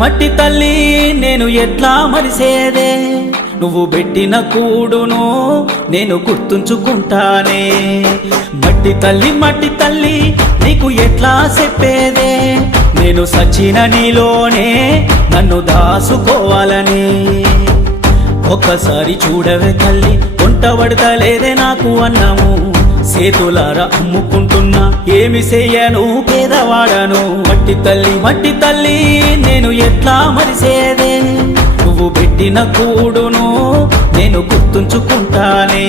మట్టి తల్లి నేను ఎట్లా మరిసేదే, నువ్వు పెట్టిన కూడును నేను గుర్తుంచుకుంటానే. మట్టి తల్లి నీకు ఎట్లా చెప్పేదే, నేను సచిన నీలోనే నన్ను దాసుకోవాలని. ఒక్కసారి చూడవే తల్లి, వంట పడతలేదే నాకు అన్నము, సేతులారా అమ్ముకుంటున్నా ఏమి చెయ్యను పేదవాడను. మట్టి తల్లి నేను ఎట్లా మరిసేదే, నువ్వు పెట్టిన కూడును నేను గుర్తుంచుకుంటానే.